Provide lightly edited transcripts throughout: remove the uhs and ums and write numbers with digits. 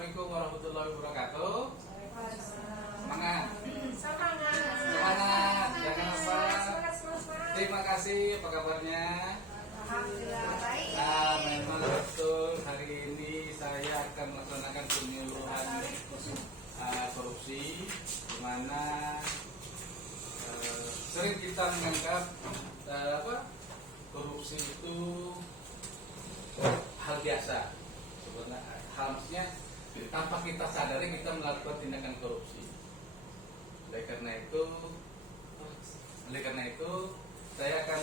Assalamualaikum warahmatullahi wabarakatuh. Semangat. Semangat. Jangan lupa. Terima kasih. Apa kabarnya? Alhamdulillah baik. Nah, memang betul hari ini saya akan melaksanakan penyuluhan korupsi, di mana sering kita menganggap korupsi itu hal biasa. Sebenarnya harusnya tanpa kita sadari kita melakukan tindakan korupsi. Oleh karena itu saya akan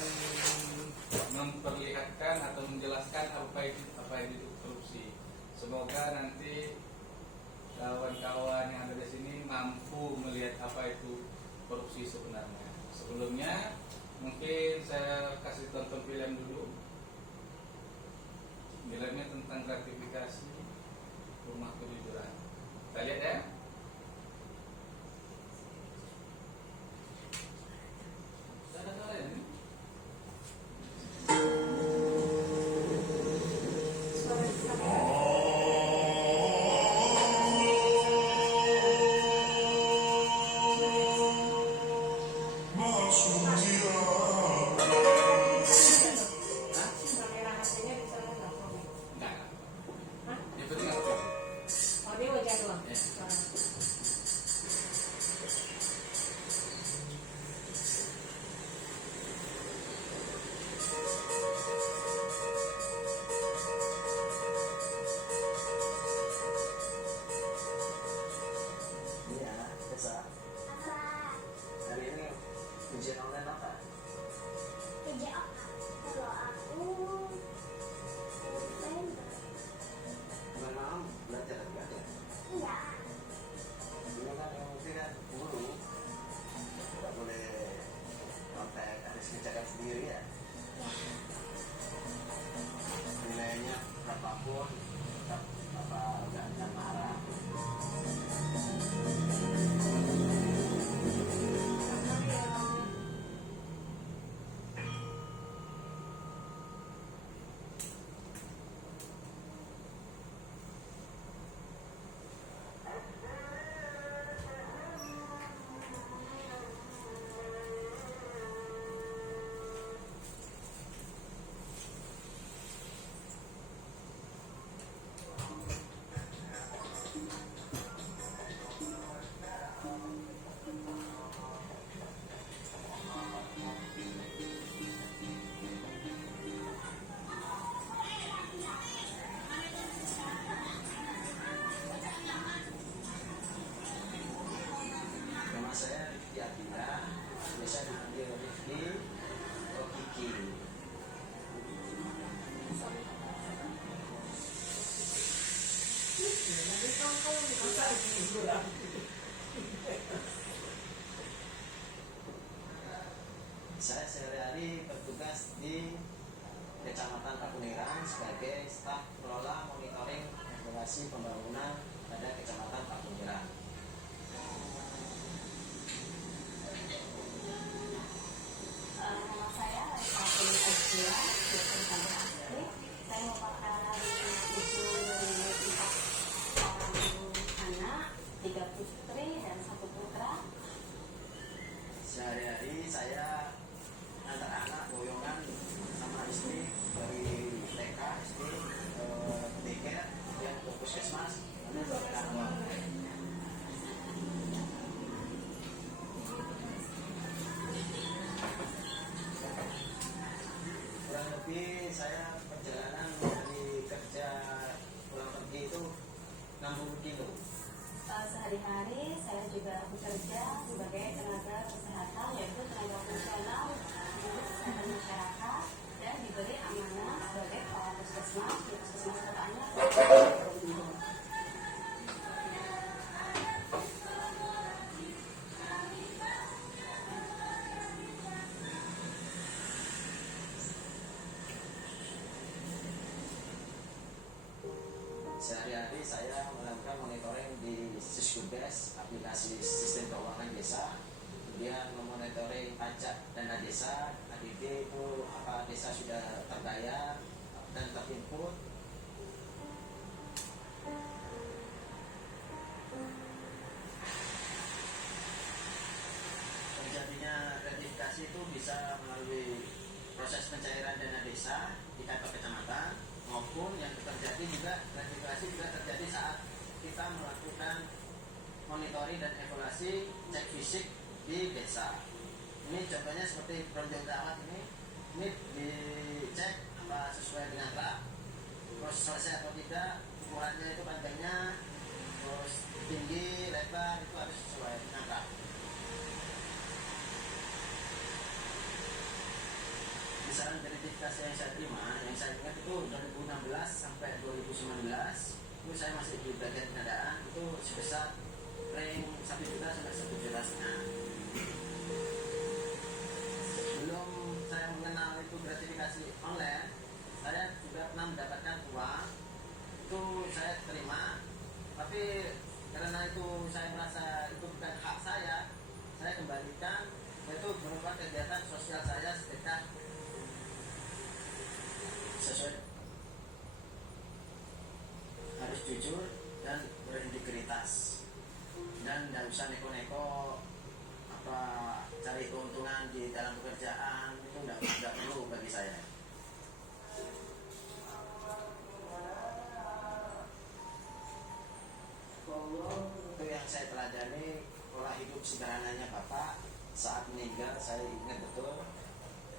memperlihatkan atau menjelaskan apa itu korupsi. Semoga nanti kawan-kawan yang ada di sini mampu melihat apa itu korupsi sebenarnya. Sebelumnya mungkin saya kasih tonton film dulu. Filmnya tentang gratifikasi rumah kejujuran. Kita lihat ya. Ujian online apa? Kerja apa? Kalau aku Bukan malam belajar lagi ada? iya. Dulu kan yang mesti kan guru tidak boleh kontak, harus kerjakan sendiri ya. Nilainya berapapun tetap nggak akan marah. Nama saya Rifki Abdillah, biasa dipanggil Rifki atau Kiki. Saya sehari-hari bertugas di Kecamatan Pakunirang sebagai staf pengelola monitoring evaluasi pembangunan pada Kecamatan Pakunirang. Nama saya Fatin Azila, biasa dipanggil Asri. Saya merupakan ibu dari 4 orang anak, 3 putri dan 1 putra. Sehari-hari saya antar anak boyongan sama istri dari TK, SD, TK, dan ke puskesmas, lalu ke kantor. Kurang lebih saya perjalanan dari kerja pulang pergi itu 60 kilo. Sehari-hari saya juga bekerja sebagai tenaga kesehatan, yaitu tenaga fungsional untuk kesehatan masyarakat, dan diberi amanah sebagai kepala puskesmas di puskesmas Kota Anyar. Sehari-hari saya melakukan monitoring di Siskudes, aplikasi sistem keuangan desa, kemudian memonitoring pajak dana desa, ADD itu apa desa sudah terbayar dan terinput, bisa melalui proses pencairan dana desa di kantor kecamatan, maupun yang terjadi juga gratifikasi juga terjadi saat kita melakukan monitoring dan evaluasi cek fisik di desa. Ini contohnya seperti Bronjong Dawat ini dicek apa sesuai dengan rak, terus selesai atau tidak, ukurannya itu panjangnya, terus tinggi, lebar itu harus sesuai dengan rak. Kisaran verifikasi yang saya terima, yang saya ingat itu 2016 sampai 2019, itu saya masih di bagian pengadaan, itu sebesar rank 1 juta sampai 1,5 juta. Sebelum saya mengenal itu gratifikasi online, saya juga pernah mendapatkan uang, itu saya terima, tapi karena itu saya merasa itu bukan hak saya kembalikan, itu berupa kegiatan sosial saya sedekah sesuai, harus jujur dan berintegritas, dan tidak usah neko-neko apa cari keuntungan di dalam pekerjaan, itu tidak perlu bagi saya. Itu yang saya pelajari, pola hidup sederhananya Bapak saat meninggal. Saya ingat betul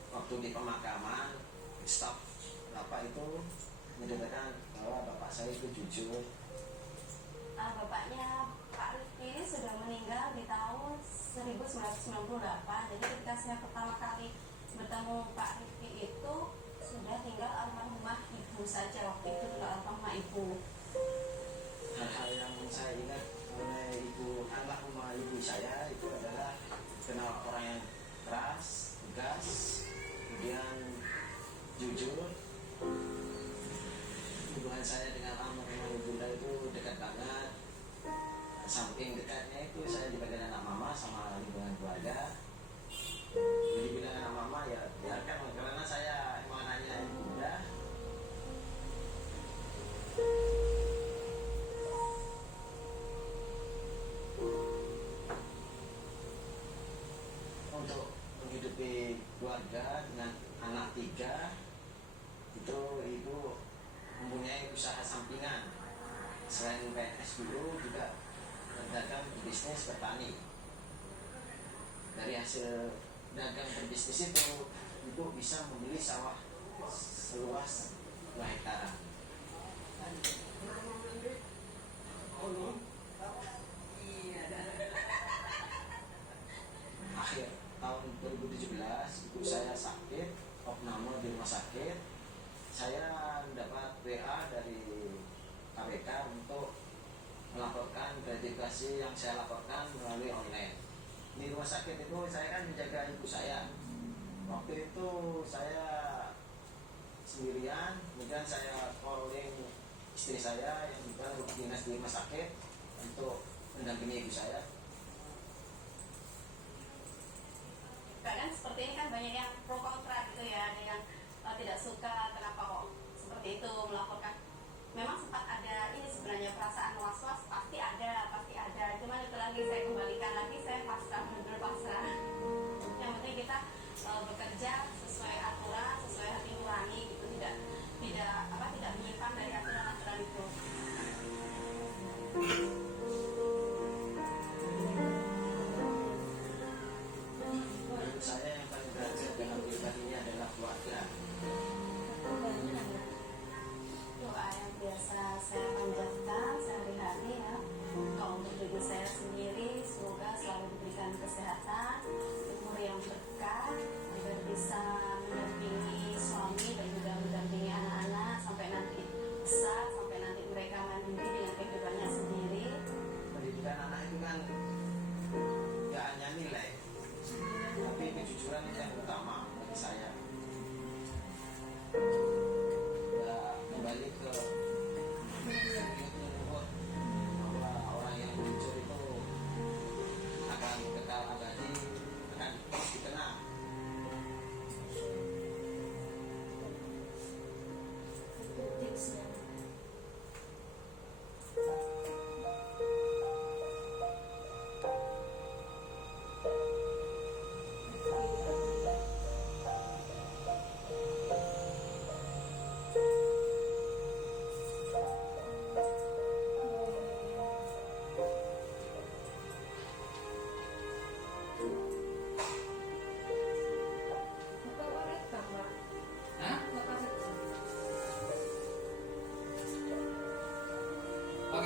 waktu di pemakaman, staf Bapak itu menyatakan bahwa Bapak saya itu jujur. Bapaknya Pak Rifki ini sudah meninggal di tahun 1998. Jadi ketika saya pertama kali bertemu Pak Rifki itu sudah tinggal almarhumah ibu saja, waktu itu tinggal almarhumah ibu. Hal-hal yang saya ingat oleh almarhumah ibu saya itu adalah kenal orang yang keras, tegas, kemudian jujur. Hubungan saya dengan almarhumah ibunda itu dekat banget. Samping dekatnya itu saya dibagian anak mama sama lingkungan keluarga. Jadi bilang anak mama ya biarkan, karena saya emang anaknya ibunda. Untuk menghidupi keluarga dengan anak 3, itu ibu mempunyai usaha sampingan. Selain PNS dulu juga berdagang, berbisnis, bertani. Dari hasil dagang berbisnis itu, ibu bisa membeli sawah seluas 2 hektaran. Akhir tahun 2017 ibu saya sakit, opname di rumah sakit. Saya mendapat WA dari KPK untuk melaporkan gratifikasi yang saya laporkan melalui online. Di rumah sakit itu saya kan menjaga ibu saya. Waktu itu saya sendirian, kemudian saya calling istri saya yang juga dinas di rumah sakit untuk mendampingi ibu saya. Kadang seperti ini kan banyak yang pro kontra gitu ya, ada yang tidak suka kenapa kok seperti itu melaporkan. Memang sempat ada ini sebenarnya perasaan was-was, pasti ada. Cuman itu lagi saya kembalikan lagi, saya pasrah, benar-benar pasrah. Yang penting kita bekerja sesuai aturan, sesuai hati nurani gitu, tidak menyimpang dari aturan-aturan itu. Menurut saya yang paling berhasil dalam kehidupan ini adalah keluarga. Doa yang biasa saya panjatkan sehari-hari ya, kalau untuk diri saya sendiri, semoga selalu diberikan kesehatan, umur yang berkah, agar bisa mendampingi suami dan juga mendampingi anak-anak sampai nanti besar, sampai nanti mereka mandiri dengan kehidupannya sendiri. Pendidikan anak itu kan gak hanya nilai, tapi kejujuran itu yang utama bagi saya. Ya, kembali ke bahwa orang yang jujur itu akan kekal abadi, akan terus dikenang.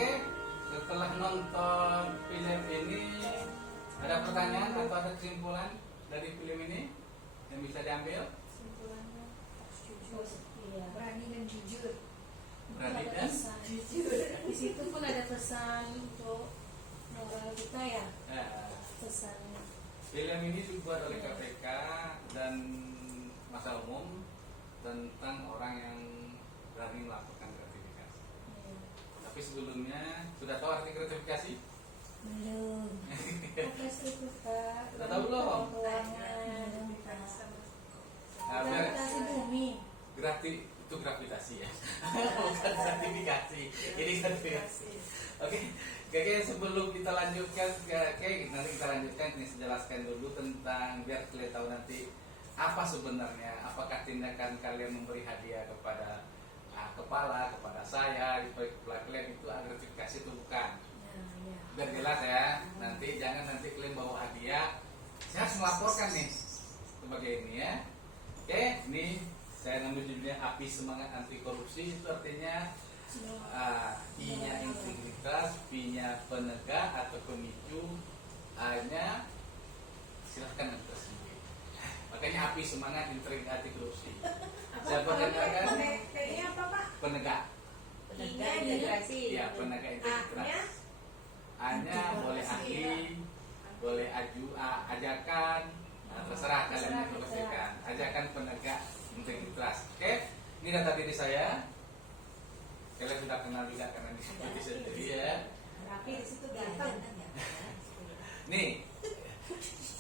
Oke, setelah nonton film ini, ada pertanyaan atau ada kesimpulan dari film ini yang bisa diambil? Kesimpulannya jujur, Iya. berani dan jujur. Berani Ada dan pesan. Jujur. Di situ pun ada pesan untuk moral kita ya, pesannya. Film ini dibuat oleh KPK dan masa umum tentang orang yang berani melakukan gratifikasi. Iya. Tapi sebelumnya sudah tahu arti gratifikasi? Belum. Oke, suka. Sudah tahu belum? Keuangan. Nah, Gravitasi bumi. itu gravitasi ya, bukan gratifikasi. Ini gratifikasi. Oke, sebelum kita lanjutkan, nanti kita lanjutkan, ini saya jelaskan dulu tentang biar kalian tahu nanti apa sebenarnya, apakah tindakan kalian memberi hadiah kepada kepala, kepada saya, kepada kalian itu gratifikasi itu bukan. Ya. Biar jelas ya, jangan nanti kalian bawa hadiah, saya harus melaporkan nih sebagai ini ya. Oke, ini saya ngambil judulnya Api Semangat Anti Korupsi. Itu artinya I-nya integritas, P-nya penegak atau pemicu, A-nya silahkan nanti tersendiri. Makanya Api Semangat Anti Korupsi. Saya perkenalkan P-nya apa Pak? penegak. I-nya integrasi. Iya, penegak integritas. A-nya boleh ahli, boleh ajakan, terserah kalian yang mengerjakan. Ajakan penegak integritas. Oke, ini data diri saya. Kalian sudah kenal juga karena di sendiri ya. Tapi di situ ganteng. Nih,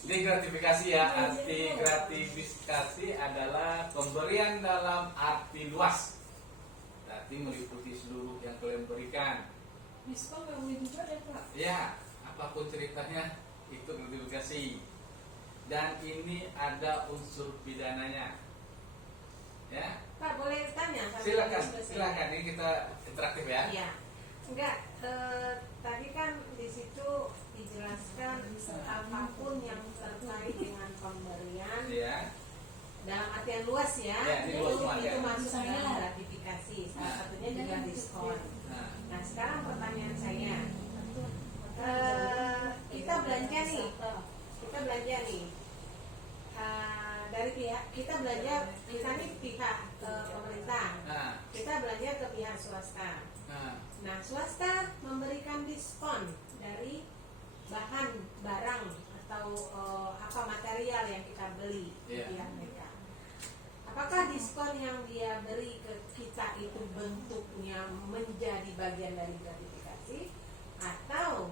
ini gratifikasi ya. Arti gratifikasi adalah pemberian dalam arti luas. Berarti meliputi seluruh yang kalian berikan. Diskon nggak boleh juga ya Pak? Ya, apapun ceritanya itu gratifikasi. Dan ini ada unsur pidananya. Ya, Pak boleh tanya? silakan. Ini kita interaktif ya. Iya. Enggak. Tadi kan di situ dijelaskan apapun yang terkait dengan pemberian Ya. dalam artian luas ya. Ya, ini luas banget ya. Itu masuk Misalnya. dalam gratifikasi. Salah satunya juga diskon. Nah sekarang pertanyaan saya, kita belanja nih. Dari pihak kita belanja, kita nih pihak pemerintah, Nah, kita belanja ke pihak swasta. nah, Nah swasta memberikan diskon dari bahan barang atau apa material yang kita beli di Iya. pihak mereka. Apakah diskon yang dia beri ke kita itu bentuknya menjadi bagian dari gratifikasi atau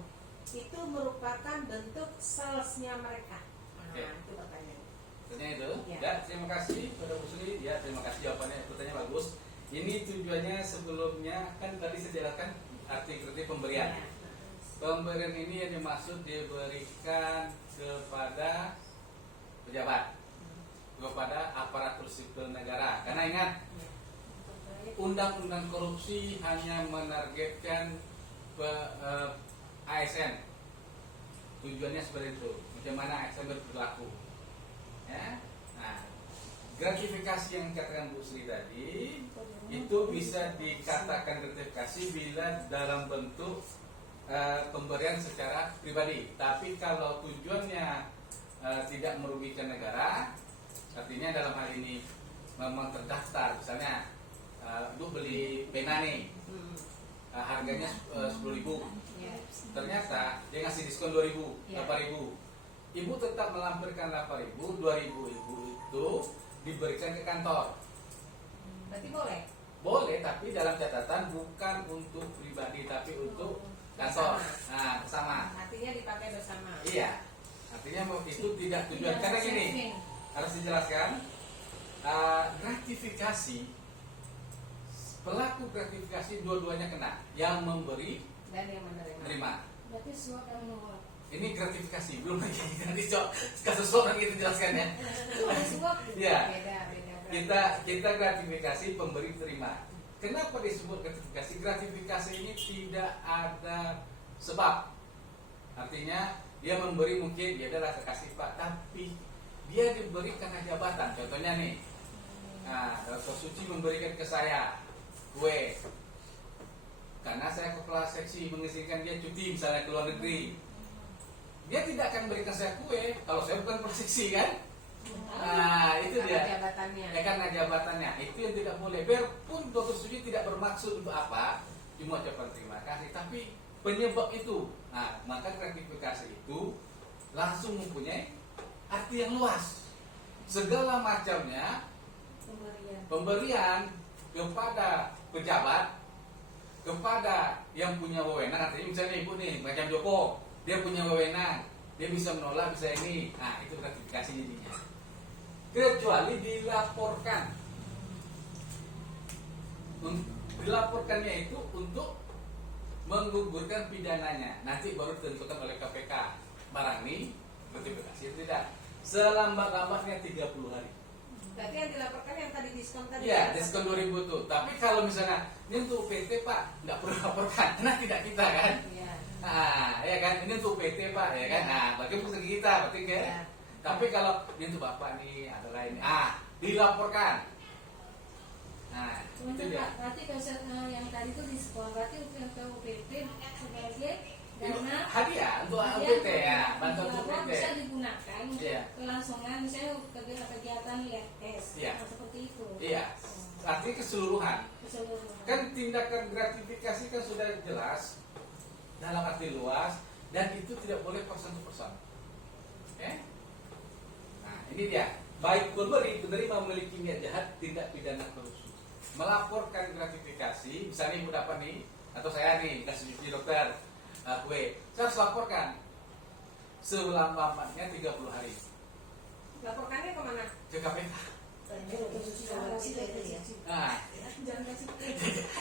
itu merupakan bentuk salesnya mereka? Nah, Oke. itu pertanyaan. Pertanyaan itu. Ya. Ya, terima kasih pada Bu Sri. Ya, terima kasih jawabannya. Pertanyaan bagus. Ini tujuannya sebelumnya kan tadi saya jelaskan arti pemberian. Ya. Pemberian ini yang dimaksud diberikan kepada pejabat, kepada aparatur sipil negara. Karena ingat, undang-undang korupsi hanya menargetkan ASN. Tujuannya seperti itu. Bagaimana ASN berperilaku. Ya. Nah, gratifikasi yang dikatakan Bu Sri tadi itu bisa dikatakan gratifikasi bila dalam bentuk pemberian secara pribadi. Tapi kalau tujuannya tidak merugikan negara, artinya dalam hal ini memang terdaftar, misalnya Ibu beli pena nih, harganya 10.000, Ya. ternyata dia ngasih diskon 2.000, Ya. 8.000. Ibu tetap melampirkan 8.000, 2.000 Ibu itu diberikan ke kantor. Berarti boleh? Boleh, tapi dalam catatan bukan untuk pribadi, tapi untuk kantor. Nah, bersama. Artinya dipakai bersama. Iya. Artinya itu tidak tujuan. Karena gini, saving. harus dijelaskan. Gratifikasi, pelaku gratifikasi dua-duanya kena. Yang memberi, Dan yang menerima. Berarti suap yang menolak. Ini gratifikasi, belum lagi nanti kasus suap lagi kita jelaskan ya. Ada suap. Iya. Beda. Kita gratifikasi pemberi terima. Kenapa disebut gratifikasi? Gratifikasi ini tidak ada sebab. Artinya dia memberi mungkin dia adalah kasih Pak, tapi dia diberi karena jabatan. Contohnya nih, nah, Dr. Suci memberikan ke saya kue. karena saya kepala seksi mengizinkan dia cuti misalnya ke luar negeri, dia tidak akan berikan saya kue kalau saya bukan perseksi kan. Nah itu Karena dia jabatannya. ya, karena jabatannya itu yang tidak boleh. Biarpun Dr. Suji tidak bermaksud untuk apa, cuma ucapan terima kasih, tapi penyebab itu, nah maka gratifikasi itu langsung mempunyai arti yang luas. Segala macamnya pemberian kepada pejabat, kepada yang punya wewenang. Artinya misalnya ibu nih, macam Joko, dia punya wewenang, dia bisa menolak, bisa ini. Nah itu gratifikasi jadinya. Kecuali dilaporkan. Dilaporkannya itu untuk menggugurkan pidananya. Nanti baru ditentukan oleh KPK. Barang ini gratifikasi tidak. Selambat-lambatnya 30 hari. Berarti yang dilaporkan yang tadi diskon tadi. Iya, diskon 2000 tuh. Tapi kalau misalnya ini untuk PT Pak, nggak perlu laporkan, karena tidak kita kan. Iya. Nah, ya kan, ini untuk PT Pak, ya kan. Nah, bagi segi kita, berarti kan. Iya. Tapi kalau ini untuk Bapak nih, ada lain, dilaporkan. Nah, Cuma itu dia. Pak, berarti kalau yang tadi itu diskon, berarti untuk UPT sebagai dana Hadiah untuk hadiah UPT ya, bantuan untuk UPT. bisa digunakan untuk Iya. kelangsungan misalnya kegiatan lab test Iya. seperti itu. Iya, artinya keseluruhan. Keseluruhan. Kan tindakan gratifikasi kan sudah jelas dalam arti luas dan itu tidak boleh person to person. Oke? Nah, ini dia. Baik pemberi penerima memiliki niat jahat, tindak pidana korupsi. Melaporkan gratifikasi, misalnya ibu dapat nih, atau saya nih kasih cuci dokter kue, saya harus laporkan selambat-lambatnya 30 hari Laporkannya kemana? ke KPK. Nah, Jangan kasih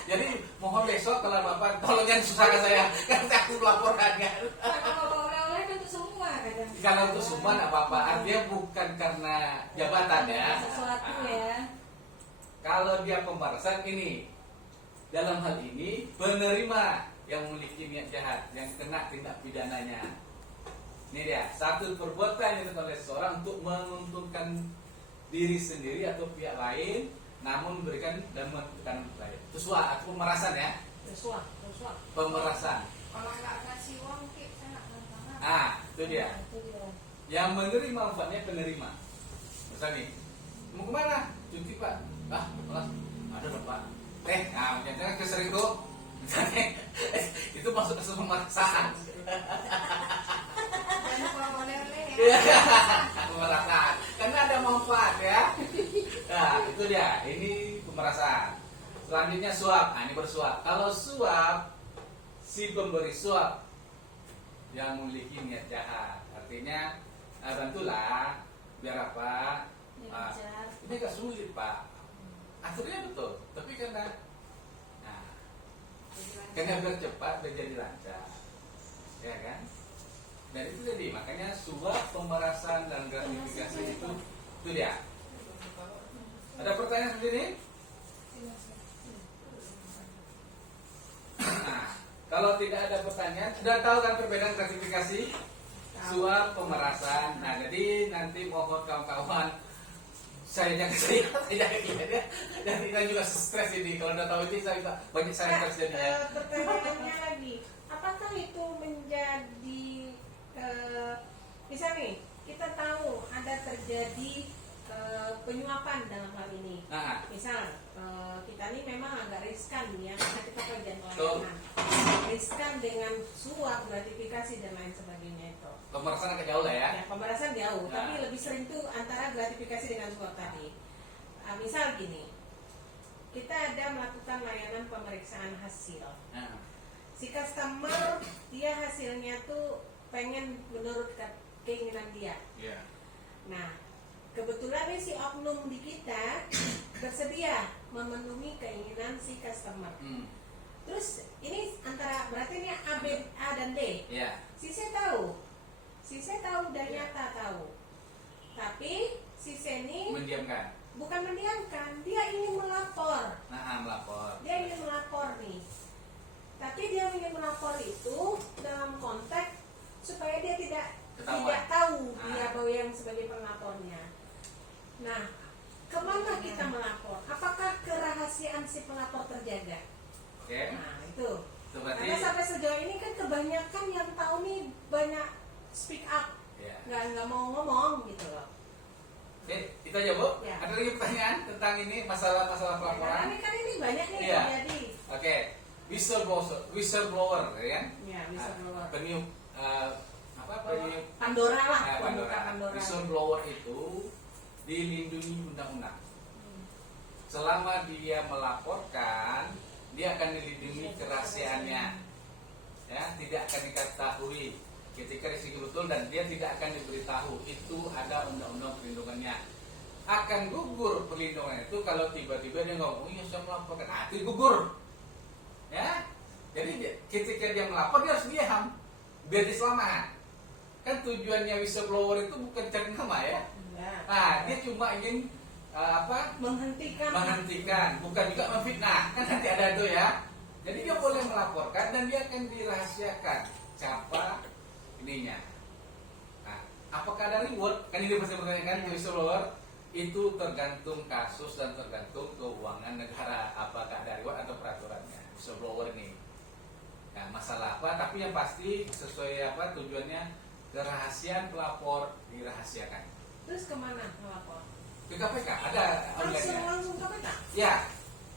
jadi mohon besok kalau Bapak tolong jangan susahkan saya, karena aku melaporkan kan. kalau oleh-oleh kan untuk semua kadang. Kalau untuk semua nggak apa-apa, artinya bukan karena jabatan ya. Sesuatu ya. Kalau dia pembalasan ini, dalam hal ini penerima yang memiliki niat jahat, yang kena tindak pidananya. Ini dia, satu perbuatan yang dilakukan oleh seseorang untuk menguntungkan diri sendiri atau pihak lain, namun memberikan dan menentukan lain. Itu suap atau pemerasan ya, Rasuah. pemerasan. Kalau nggak kasih uang, saya nggak mau. Ah, itu dia. Itu dia. Yang menerima manfaatnya penerima. Misalnya nih, mau kemana? Cuti Pak. Malas. Ada Bapak. Nah jangan kesering tuh. Misalnya, itu masuk ke pemerasan. Dan kalau oleh-oleh ya. Iya, pemerasan. Karena ada manfaat ya. Nah, itu dia. Ini pemerasan. Selanjutnya suap. Nah, ini bersuap. Kalau suap, si pemberi suap yang memiliki niat jahat. Artinya, bantulah biar apa? Diajar. Ini agak sulit Pak. Akhirnya betul. Tapi karena biar cepat biar jadi lancar, ya kan? Dan itu jadi makanya suap, pemerasan dan gratifikasi itu dia. Ada pertanyaan sendiri? Nah, kalau tidak ada pertanyaan, sudah tahu kan perbedaan gratifikasi, suap, pemerasan. Nah, jadi nanti mohon kawan-kawan saya jangan ya. Dan kita juga stres ini. Kalau udah tahu ini saya banyak saya stres jadinya. Pertanyaannya lagi, apakah itu menjadi misal nih kita tahu ada terjadi penyuapan dalam hal ini. Nah, Misal kita ini memang agak riskan ya karena kita kerjaan Betul. pelayanan, riskan dengan suap, gratifikasi dan lain sebagainya itu. pemerasan agak jauh lah ya. Ya, pemerasan jauh, Nah. tapi lebih sering tuh antara gratifikasi dengan suap tadi. Misal gini, kita ada melakukan layanan pemeriksaan hasil. Nah, Si customer dia hasilnya tuh pengen menurut keinginan dia. iya. Nah, kebetulan nih si oknum di kita bersedia memenuhi keinginan si customer. Terus ini antara berarti ini A dan D. Iya. Si C tahu dan nyata tahu. Tapi si C ini Mendiamkan. bukan mendiamkan, dia ingin melapor. Nah, melapor. Dia ingin melapor nih. Tapi dia ingin melapor itu dalam konteks supaya dia tidak Ketahuan. tahu Ah. dia bahwa yang sebagai pelapornya. Nah, kemana kita melapor? Apakah kerahasiaan si pelapor terjaga? Oke. Nah, itu. Seperti Karena sampai sejauh ini kan kebanyakan yang tahu nih banyak speak up, ya. nggak mau ngomong gitu loh. Oke, itu aja Bu. Ya. Ada lagi pertanyaan tentang ini masalah-masalah Karena pelaporan? ini banyak nih Iya. terjadi. Oke, whistleblower, ya kan? Ya, bisa keluar. Peniup peniup Pandora lah, Pandora. Pandora. Whistleblower itu dilindungi undang-undang. Selama dia melaporkan, dia akan dilindungi kerahasiaannya, ya, tidak akan diketahui ketika risiko betul dan dia tidak akan diberitahu. Itu ada undang-undang perlindungannya. Akan gugur perlindungan itu kalau tiba-tiba dia ngomong, iya saya melaporkan, itu gugur, ya. Jadi ketika dia melapor dia harus diam, biar diselamatkan. Kan tujuannya whistleblower itu bukan cari nama ya. Nah, dia cuma ingin menghentikan, bukan juga memfitnah. Kan nanti ada itu ya. Jadi dia boleh melaporkan dan dia akan dirahasiakan siapa ininya. Nah, apakah ada reward? Kan ini pasti pertanyakan whistleblower. Itu tergantung kasus dan tergantung keuangan negara. Apakah ada reward atau peraturannya whistleblower ini. Nah, masalah apa? Tapi yang pasti sesuai tujuannya, kerahasiaan pelapor dirahasiakan. Terus kemana melapor? Ke KPK ada online-nya. Langsung KPK? Ya,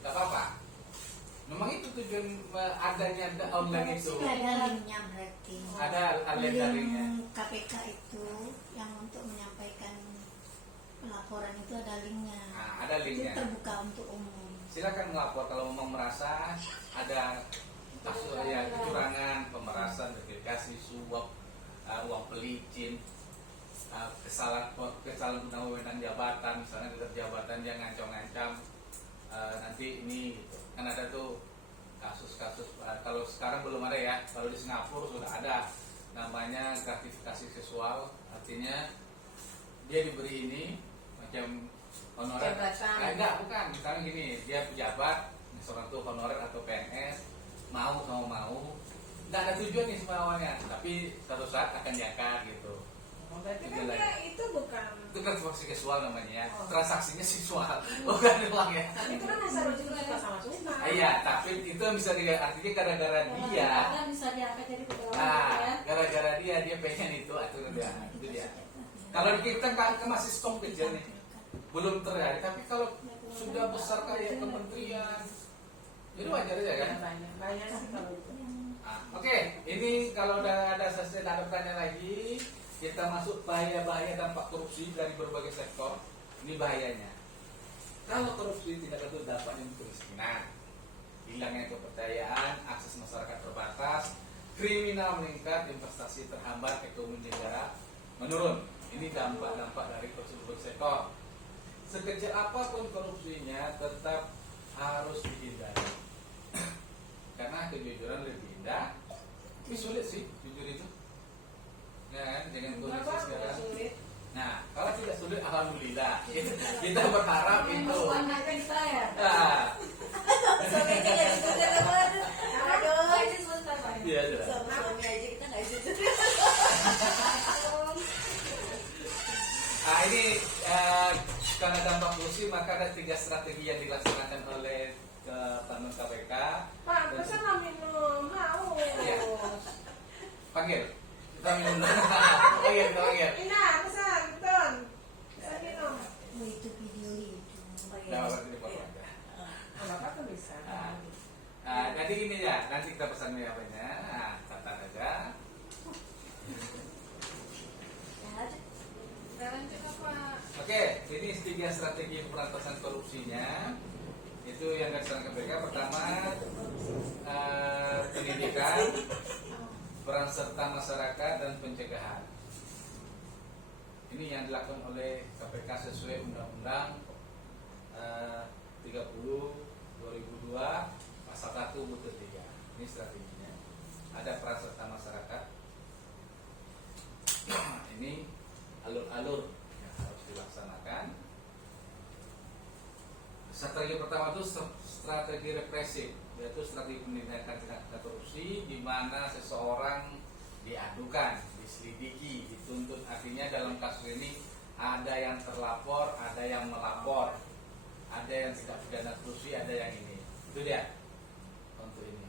nggak apa-apa. Memang itu tujuan adanya online itu. Ada linknya berarti. Ada linknya. Link KPK itu yang untuk menyampaikan pelaporan itu ada linknya. Nah, ada Itu linknya. terbuka untuk umum. Silakan melapor kalau memang merasa ada kasus ya kecurangan, pemerasan, gratifikasi, suap, uang pelicin, kesalahan wewenang jabatan, misalnya di jabatan dia ngancam-ngancam nanti ini gitu. Kan ada tuh kasus-kasus, kalau sekarang belum ada ya, kalau di Singapura sudah ada namanya gratifikasi seksual, artinya dia diberi ini macam honorer. Jabatan. Enggak, bukan, misalnya gini, dia pejabat, misalnya tuh honorer atau PNS, mau nggak ada tujuan nih semuanya, tapi satu saat akan diangkat gitu. Berarti kan dia itu bukan. Itu kan transaksi seksual namanya, Oh. transaksinya seksual, bukan uang ya. Itu kan asal ujuk suka sama suka. Iya, tapi itu bisa artinya gara-gara dia. Kan bisa diangkat jadi pegawai Nah, ya. gara-gara dia pengen itu dia. Kalau kita kan masih stok kecil nih, belum terjadi. Tapi kalau sudah besar kayak kementerian, jadi wajar aja kan. Banyak sih kalau itu. Oke, ini kalau udah ada selesai, ada pertanyaan lagi, kita masuk bahaya-bahaya dampak korupsi dari berbagai sektor. Ini bahayanya. Kalau korupsi tidak ada dampaknya untuk kemiskinan, hilangnya kepercayaan, akses masyarakat terbatas, kriminal meningkat, investasi terhambat, ekonomi negara menurun. Ini dampak-dampak dari berbagai sektor. Sekecil apapun korupsinya tetap harus dihindari. Karena kejujuran lebih indah. Tapi sulit sih jujur itu. Ya kan, dengan kondisi sekarang. Nah, kalau tidak sulit, alhamdulillah. Kita berharap itu. Anaknya kita ya. Nah, Suami aja nggak jujur apa? Aduh, Ini sebentar Pak. iya sudah. suami aja kita nggak jujur. Nah, ini karena dampak korupsi maka ada 3 strategi yang dilaksanakan oleh Panwaslu KPK. Pak, pesan mau minum haus. Iya. Panggil. Kita minum dulu. Panggil, kita panggil. Ina, pesan, Ton. Pesan minum. Oh, itu video itu. Nah, berarti di bawah aja. Bapak tuh bisa. Jadi ini ya, nanti kita pesan apanya. Nah, catat aja. Lanjut apa? Oke, ini 3 strategi pemberantasan korupsinya. Itu yang dilaksanakan KPK. Pertama, pendidikan, peran serta masyarakat dan pencegahan. Ini yang dilakukan oleh KPK sesuai Undang-Undang 30/2002 pasal 1 butir 3. Ini strateginya. Ada peran serta masyarakat. Ini alur-alur yang harus dilaksanakan. Strategi pertama itu strategi represif, yaitu strategi penindakan tindak korupsi di mana seseorang diadukan, diselidiki, dituntut. Artinya dalam kasus ini ada yang terlapor, ada yang melapor, ada yang tidak pidana korupsi, ada yang ini. Itu dia untuk ini.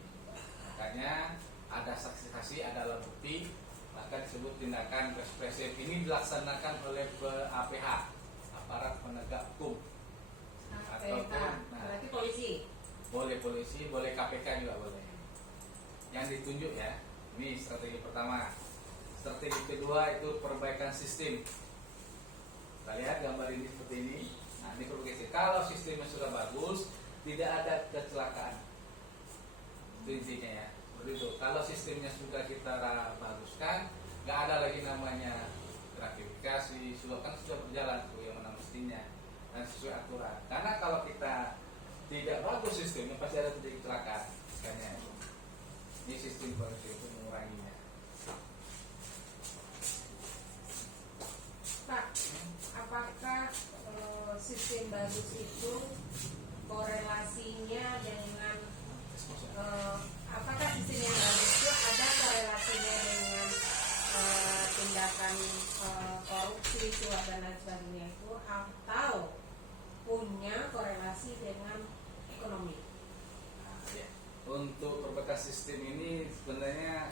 Nah, Makanya ada saksi-saksi, ada alat bukti, maka disebut tindakan represif. Ini dilaksanakan oleh APH, aparat penegak hukum. Ataupun, berarti polisi. boleh polisi, boleh KPK juga boleh. Yang ditunjuk ya, ini strategi pertama. Strategi kedua itu perbaikan sistem. Kita lihat gambar ini seperti ini. Nah, ini perbaikan. Kalau sistemnya sudah bagus, tidak ada kecelakaan. Itu intinya ya. Seperti itu. Kalau sistemnya sudah kita baguskan, nggak ada lagi namanya gratifikasi, sudah kan sudah berjalan tuh yang mana mestinya dan sesuai aturan. Karena kalau kita tidak bagus sistemnya pasti ada terjadi kecelakaan. Makanya ini sistem korupsi itu menguranginya. Pak, apakah sistem bagus itu korelasinya dengan apakah sistem yang bagus itu ada korelasinya dengan tindakan korupsi, suap dan lain sebagainya itu, atau punya korelasi dengan ekonomi? Nah, ya. Untuk perbaikan sistem ini sebenarnya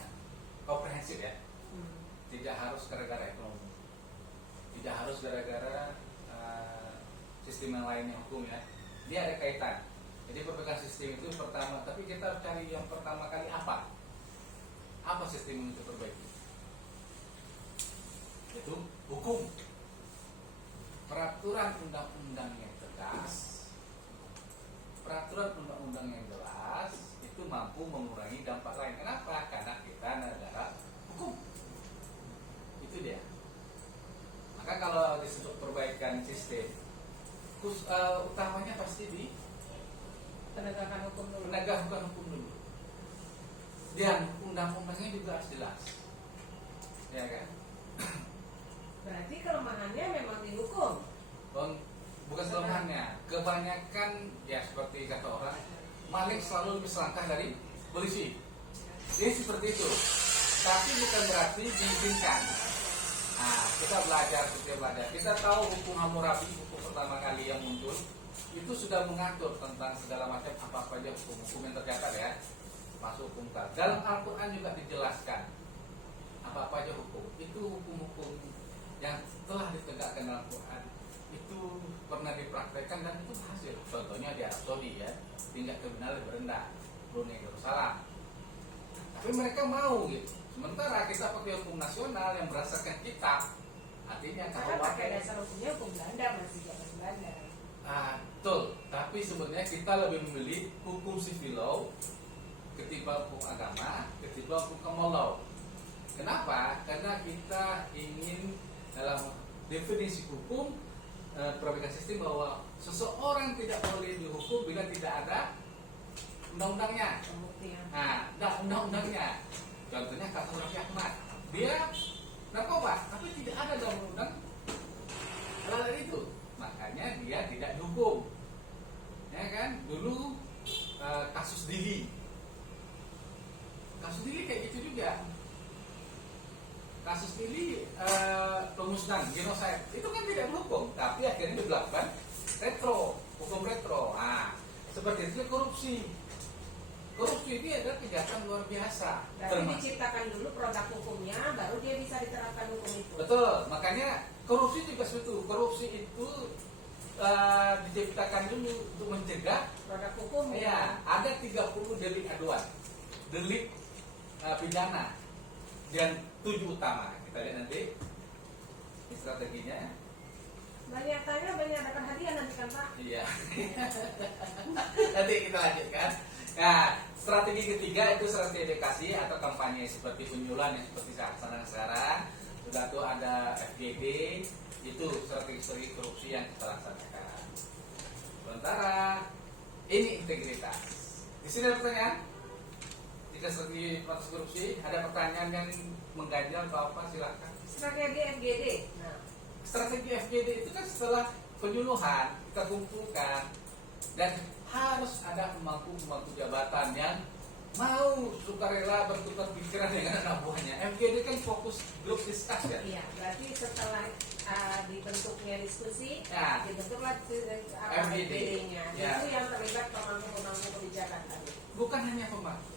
komprehensif ya. Tidak harus gara-gara ekonomi, tidak harus gara-gara sistem yang lainnya hukum ya. Dia ada kaitan. Jadi perbaikan sistem itu pertama, tapi kita harus cari yang pertama kali apa? Apa sistem yang kita perbaiki? Itu hukum, peraturan undang-undang yang tegas, peraturan undang-undang yang jelas itu mampu mengurangi dampak lain. Kenapa? Karena kita negara hukum. Itu dia. Maka kalau disebut perbaikan sistem, utamanya pasti di Penegakan hukum dulu. penegakan hukum dulu. Dan undang-undangnya juga harus jelas. Ya kan? Berarti kelemahannya memang di hukum. Bukan kelemahannya. Kebanyakan ya seperti kata orang, maling selalu lebih selangkah dari polisi. Ini seperti itu. Tapi bukan berarti diizinkan. Nah, kita belajar. Kita tahu hukum Hammurabi, hukum pertama kali yang muncul, itu sudah mengatur tentang segala macam apa saja hukum-hukum yang tercatat ya, masuk hukum kan. Dalam Al-Quran juga dijelaskan apa aja hukum. Itu hukum-hukum yang telah ditegakkan dalam Quran itu pernah dipraktekkan dan itu berhasil. Contohnya di Arab Saudi ya, tingkat kriminal lebih rendah, Brunei Darussalam. Tapi mereka mau gitu. Sementara kita pakai hukum nasional yang berdasarkan kitab, artinya Karena kalau pakai dasar hukumnya hukum Belanda, masih zaman Belanda. betul. Tapi sebenarnya kita lebih memilih hukum civil law ketimbang hukum agama, ketimbang hukum common law. Kenapa? Karena kita ingin dalam definisi hukum perbaikan sistem bahwa seseorang tidak boleh dihukum bila tidak ada undang-undangnya. Pembuktian. Nah, undang-undangnya. Contohnya kasus Raffi Ahmad, dia narkoba, tapi tidak ada dalam undang hal itu. Makanya dia tidak dihukum. Ya kan? Dulu kasus Dili kayak gitu juga. Kasus Dili pemusnahan, genocide, itu kan tidak dihukum, tapi akhirnya dilakukan hukum retro. Nah, seperti itu korupsi. Korupsi ini adalah kejahatan luar biasa. Berarti diciptakan dulu produk hukumnya, baru dia bisa diterapkan hukum itu. Betul, makanya korupsi juga seperti itu. Korupsi itu diciptakan dulu untuk mencegah Produk hukum ya. Ada 30 delik aduan, delik pidana dan 7 utama. Kita lihat nanti strateginya. Banyak tanya, banyak dapat hadiah nanti kan Pak. Iya. Nanti kita lanjutkan. Nah, strategi ketiga itu strategi edukasi atau kampanye seperti penyuluhan yang seperti sekarang. Sudah tuh ada FGD, itu strategi korupsi yang kita laksanakan. Sementara ini integritas. Di sini ada pertanyaan. Jika strategi proses korupsi ada pertanyaan yang mengganjal atau apa silakan. Strategi FGD. Nah, Strategi FGD itu kan setelah penyuluhan kita kumpulkan dan harus ada pemangku jabatan yang mau sukarela bertukar pikiran dengan anak buahnya. FGD kan fokus grup discussion. iya, berarti setelah dibentuknya diskusi, Ya. dibentuklah FGD. FGD-nya. Ya. Itu yang terlibat pemangku kebijakan tadi. Bukan hanya pemangku,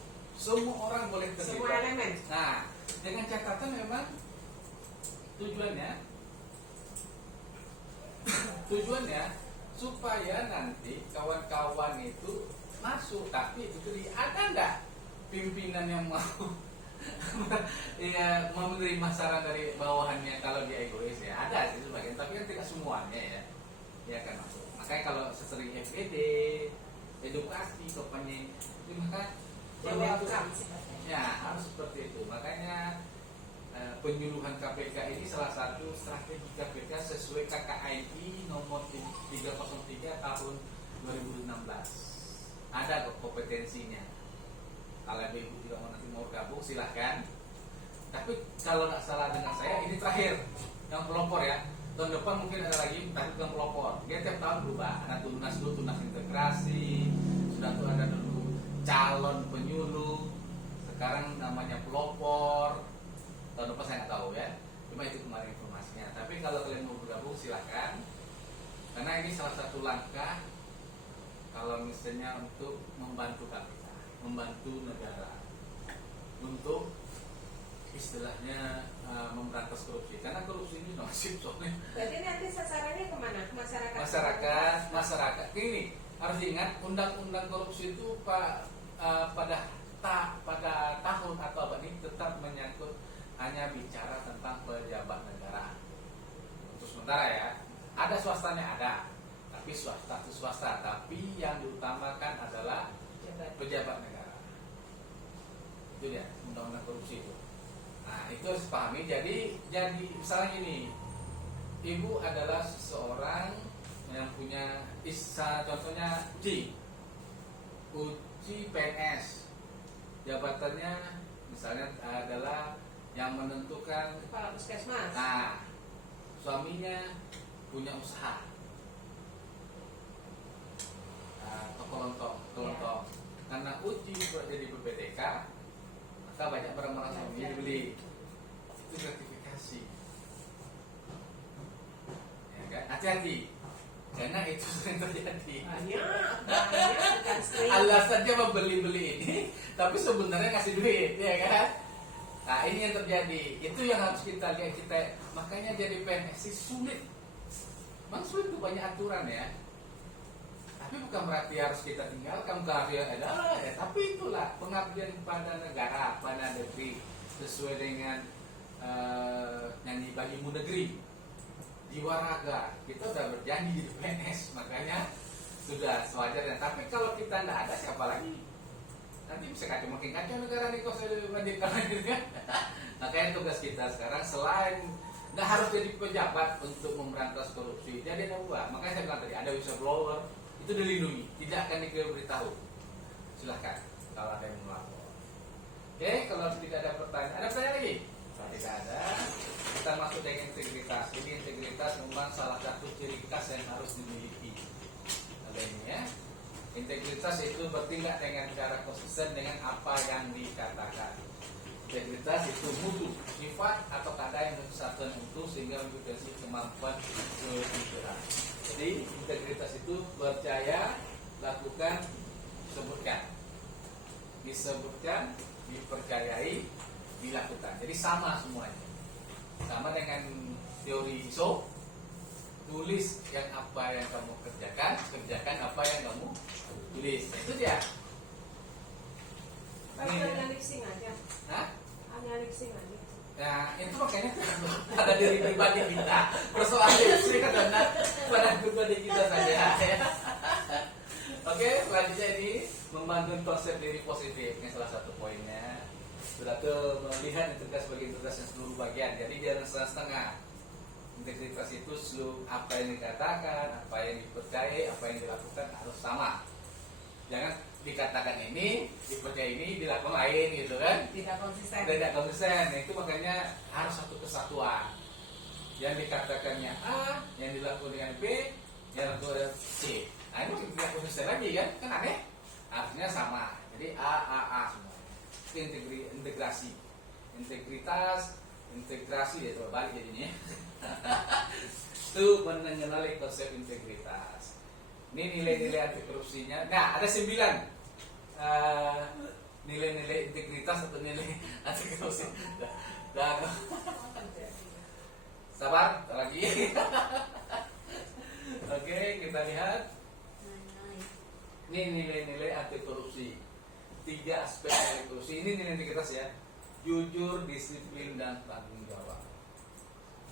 Semua orang boleh terlibat. Semua elemen. Nah, dengan catatan memang tujuannya supaya nanti kawan-kawan itu masuk, tapi itu tadi ada enggak pimpinan yang mau ya mau menerima saran dari bawahannya kalau dia egois ya ada sih sebagian, tapi kan tidak semuanya ya kan masuk. Makanya kalau sesering FED, edukasi, kampanye, maka Welcome sifatnya. ya harus seperti itu. Makanya penyuluhan KPK ini salah satu strategi KPK sesuai KKII nomor 303 tahun 2016. Ada kok kompetensinya. Kalau ibu tidak mau nanti mau gabung silahkan. Tapi kalau nggak salah dengan saya ini terakhir yang pelopor ya. Tahun depan mungkin ada lagi tapi bukan pelopor. Dia tiap tahun berubah. Ada tunas dulu, tunas integrasi. Sudah tuh ada dulu calon penyuluh. Sekarang namanya pelopor. Tahun depan saya nggak tahu ya. Cuma itu kemarin informasinya. Tapi kalau kalian mau bergabung silahkan. Karena ini salah satu langkah kalau misalnya untuk membantu KPK, membantu negara untuk istilahnya memberantas korupsi. Karena korupsi ini nasib soalnya. Berarti nanti sasarannya kemana? Masyarakat. Masyarakat. Ini harus diingat undang-undang korupsi itu pada tahun atau abad ini tetap menyangkut hanya bicara tentang pejabat negara. Untuk sementara ya, ada swastanya ada, tapi swasta, tapi yang diutamakan adalah pejabat negara. Itu dia undang-undang korupsi itu. Nah itu harus pahami. Jadi misalnya ini, ibu adalah seseorang yang punya contohnya uji PNS, jabatannya misalnya adalah yang menentukan Kepala puskesmas. Nah, suaminya punya usaha kelontong. Karena uji jadi PPTK, maka banyak barang-barang suaminya dibeli. Itu gratifikasi. Ya kan? Hati-hati, karena itu sering terjadi. Banyak sering. Alasannya membeli-beli ini, tapi sebenarnya ngasih duit, ya kan? Nah ini yang terjadi. Itu yang harus kita lihat. Makanya jadi PNS sulit. Memang sulit itu banyak aturan ya. Tapi bukan berarti harus kita tinggalkan keahlian tapi itulah pengabdian pada negara, pada negeri sesuai dengan nyanyi bagimu negeri. Jiwa raga kita udah berjanji di PNS, makanya sudah sewajarnya. Tapi kalau kita tidak ada, siapa lagi? Nanti bisa makin kacau negara nih kalau saya bandingkan lagi kan. Makanya tugas kita sekarang selain nggak harus jadi pejabat untuk memberantas korupsi, jadi ada dua. Makanya saya bilang tadi ada whistleblower, itu dilindungi, tidak akan diberitahu. Silahkan kalau ada yang melapor. Oke, kalau tidak ada pertanyaan, ada pertanyaan lagi? Kalau tidak ada, kita masuk dengan integritas. Jadi integritas memang salah satu ciri khas yang harus dimiliki. Ada ini ya. Integritas itu bertindak dengan cara konsisten dengan apa yang dikatakan. Integritas itu mutu, sifat atau keadaan yang bersatuan utuh sehingga memiliki kemampuan berpikiran. Jadi integritas itu percaya, lakukan, sebutkan, disebutkan, dipercayai, dilakukan. Jadi sama semuanya. Sama dengan teori ISO. Tulis yang apa yang kamu kerjakan apa yang kamu tulis. Itu dia. Hanya lip-sync aja. Hah? Hanya lip-sync aja. Ya, itu makanya pada diri pribadi kita. Persoalan itu kan pada pribadi kita saja. Oke, selanjutnya ini membangun konsep diri positif. Yang salah satu poinnya sudah tuh melihat integritas sebagai integritas yang seluruh bagian. Jadi dia setengah. Integritas itu seluruh apa yang dikatakan, apa yang dipercayai, apa yang dilakukan harus sama. Jangan dikatakan ini, dipercaya ini, dilakukan lain gitu kan? Tidak konsisten. Tidak konsisten. Nah, itu makanya harus satu kesatuan. Yang dikatakannya A, yang dilakukan dengan B, yang dilakukan dengan C. Nah ini tidak konsisten lagi kan? Kan aneh. Artinya sama. Jadi A semua. Itu integrasi. Integritas, integrasi ya coba balik jadinya. Itu mengenali konsep integritas. Ini nilai-nilai anti korupsinya. Nah ada 9 nilai-nilai integritas atau nilai anti korupsi. Dan sabar, lagi. Oke, kita lihat. Ini nilai-nilai anti korupsi. 3 aspek anti korupsi. Ini nilai integritas ya. Jujur, disiplin, dan tanggung jawab.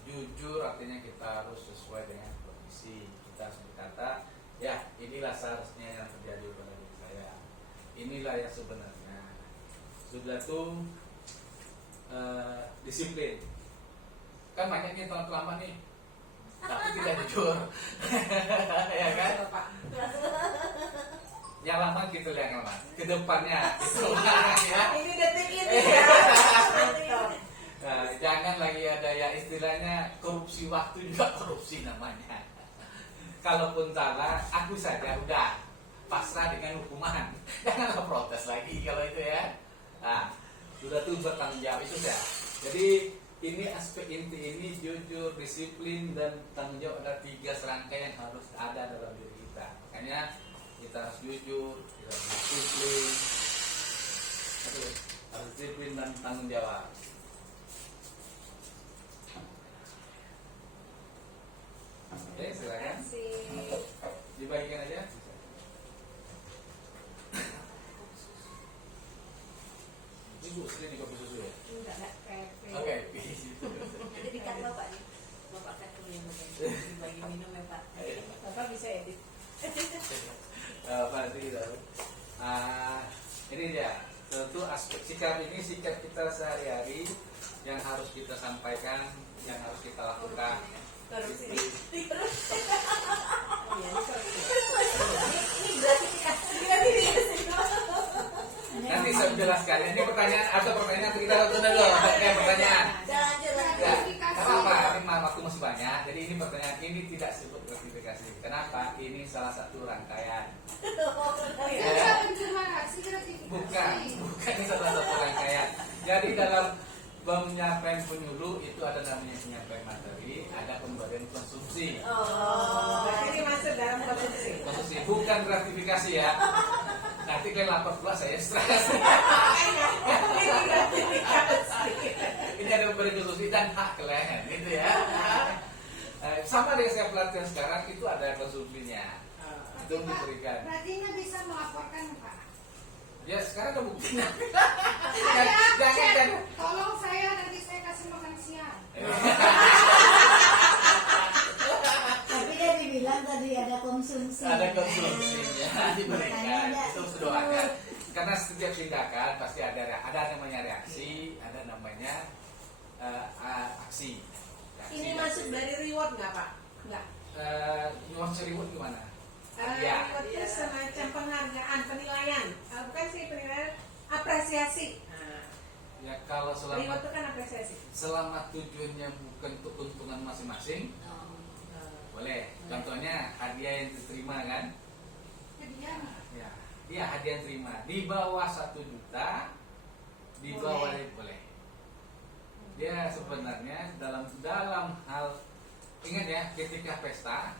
Jujur artinya kita harus sesuai dengan kondisi. Kita harus berkata, ya inilah seharusnya yang terjadi pada diri saya. Inilah yang sebenarnya. Sudah tuh disiplin. Kan banyaknya tahun lama nih, tapi tidak jujur. Ya kan? Yang lama gitu lah, yang lama. Kedepannya itu ya. Ini detik ini ya. Nah, jangan lagi ada ya istilahnya korupsi waktu juga korupsi namanya. Kalaupun salah, aku saja udah pasrah dengan hukuman. Janganlah protes lagi kalau itu ya. Nah, sudah tuh bertanggung jawab itu ya. Jadi ini aspek inti ini jujur, disiplin, dan tanggung jawab ada 3 serangkaian yang harus ada dalam diri kita. Makanya kita harus jujur, kita harus disiplin, harus disiplin dan tanggung jawab. Oke, silakan. Dibagikan aja. Ibu sini kopi susu ya? Enggak kayak Oke. Jadi dikat bapak nih. Bapak kat dulu yang dibagi minum ya Pak. Bapak bisa edit. Pasti kita. Ini dia. Tentu aspek sikap ini sikap kita sehari-hari yang harus kita sampaikan, yang harus kita lakukan. Korupsi. Itu. Oh iya, ini korupsi. Ini berarti Nanti saya jelaskan. Ini pertanyaan atau pertanyaan kita tunda dulu. Oke, pertanyaan. Lanjut. Ya, apa? Ini waktu masih banyak. Jadi ini pertanyaan ini tidak sebut gratifikasi. Kenapa? Ini salah satu rangkaian. Bukan ini salah satu rangkaian. Jadi dalam penyampaian penyuluh itu ada namanya penyampaian materi, ada pemberian konsumsi. Berarti ini masuk dalam konsumsi. Konsumsi bukan gratifikasi ya. Nanti kalian lapor pula saya stres. Ini ada pemberian konsumsi dan hak kalian, gitu ya. Sama dengan saya pelatihan sekarang itu ada konsumsinya. Itu diberikan. Berarti nggak bisa melaporkan Pak. Ya sekarang ada buktinya. Jangan. Tolong saya nanti saya kasih makan siang. Tapi dia dibilang tadi ada konsumsi. Ada konsumsinya diberikan. Makanya Itu sedoakan. Karena setiap tindakan pasti ada namanya reaksi, ada namanya aksi. Ini masuk dari reward nggak Pak? Nggak. Nuansa reward gimana? Reward itu semacam penghargaan, penilaian. Bukan sih penilaian, apresiasi. Ya kalau Reward itu kan apresiasi. selama tujuannya bukan untuk keuntungan masing-masing, boleh. Contohnya hadiah yang diterima kan? Hadiah. Ya, iya hadiah yang terima di bawah 1 juta, di bawah boleh. Dia sebenarnya dalam hal ingat ya, ketika pesta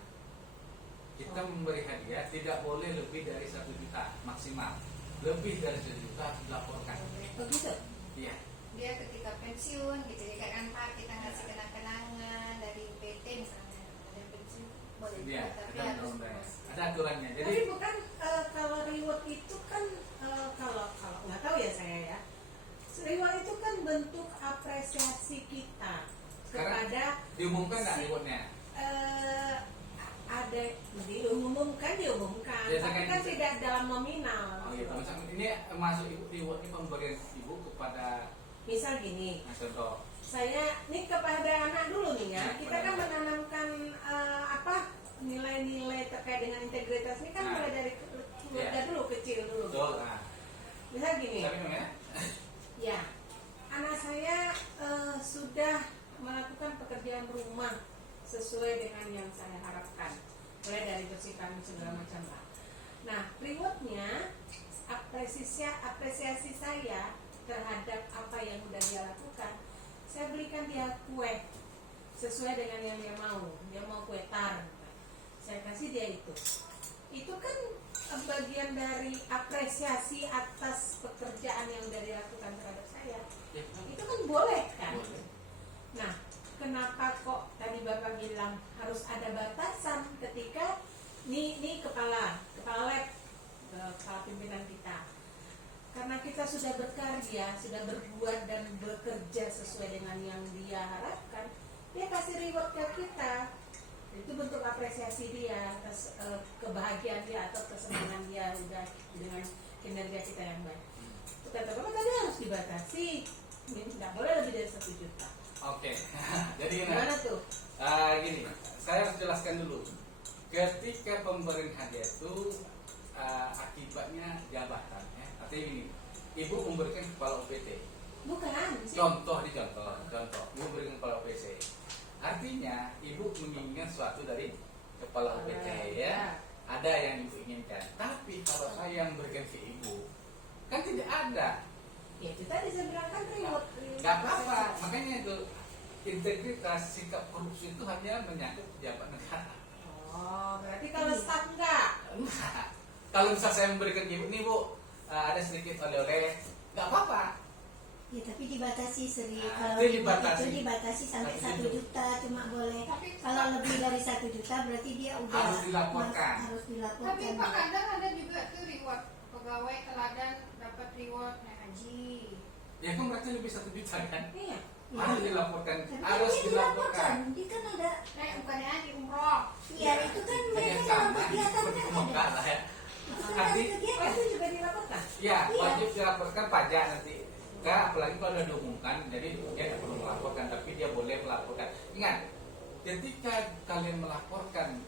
kita memberi hadiah tidak boleh lebih dari 1 juta maksimal. Lebih dari 1 juta dilaporkan. Begitu. Iya. Dia ketika pensiun gitu ya kan Pak, kita ngasih kenang-kenangan dari PT misalnya ada pensiun boleh. Iya, Tapi ada harus undang-undang. Ada aturannya. Jadi Tapi bukan kalau reward itu kan kalau nggak tahu ya saya ya. Reward itu kan bentuk apresiasi kita Sekarang kepada diumumkan nggak rewardnya? ada diumumkan Biasanya tapi kan gitu. tidak dalam nominal. Oh iya, misalnya ini masuk ibu reward ini pemberian ibu kepada Misal gini, contoh. saya ini kepada anak dulu nih ya, Nah, kita kan menanamkan nilai-nilai terkait dengan integritas ini kan Nah. mulai dari keluarga Iya. dulu, kecil dulu. Betul. Nah, Misal gini, tapi memang ya. ya anak saya sudah melakukan pekerjaan rumah sesuai dengan yang saya harapkan, mulai dari bersihkan segala macam lah. Nah, rewardnya apresiasi saya terhadap apa yang sudah dia lakukan, saya belikan dia kue sesuai dengan yang dia mau kue tar, saya kasih dia itu kan bagian dari apresiasi atas pekerjaan yang sudah dilakukan terhadap saya. Ya, Itu kan boleh kan? boleh. Nah, kenapa kok tadi Bapak bilang harus ada batasan ketika ini kepala lab, kepala pimpinan kita. Karena kita sudah berkarya, sudah berbuat dan bekerja sesuai dengan yang dia harapkan, dia kasih reward ke kita. Itu bentuk apresiasi dia atas kebahagiaan dia atau kesenangan dia udah dengan kinerja kita yang baik. Itu kata Bapak tadi harus dibatasi, tidak boleh lebih dari 1 juta. Oke. Jadi Gimana tuh? gini, saya harus jelaskan dulu. Ketika pemberian hadiah itu akibatnya jabatan, ya. Artinya ini, ibu memberikan kepala OPT. Bukan sih. Contoh, ibu memberikan kepala OPT. Artinya ibu menginginkan sesuatu dari kepala OPT, ya. Ada yang ibu inginkan. Tapi kalau saya yang berikan ke ibu, kan tidak ada. Ya itu tadi saya bilang kan reward. Gak apa-apa, makanya itu integritas sikap korupsi itu hanya menyangkut pejabat negara. Oh, berarti kalau staff enggak? Enggak. Kalau misal saya memberikan ibu nih bu, ada sedikit oleh-oleh, nggak apa-apa. Ya tapi dibatasi Nah, kalau itu reward dibatasi. itu dibatasi sampai Tapi 1 juta cuma boleh. Kalau lebih dari 1 juta berarti dia udah Harus dilaporkan. harus dilaporkan. Tapi Pak kadang ada juga tuh reward pegawai teladan dapat reward naik haji. Ya kan berarti lebih 1 juta kan? Iya. Harus dilaporkan, Tapi harus dia dilaporkan. Dia kan ada. Naik bukannya haji umroh. Iya itu kan Hanya mereka dalam sama, kegiatan seperti kan ada. muka lah ya. Itu kan Nanti, ada Oh, kegiatan. itu juga dilaporkan? ya Iya. wajib dilaporkan pajak nanti. Enggak, apalagi kalau udah diumumkan, jadi dia tidak perlu melaporkan, tapi dia boleh melaporkan. Ingat, ketika kalian melaporkan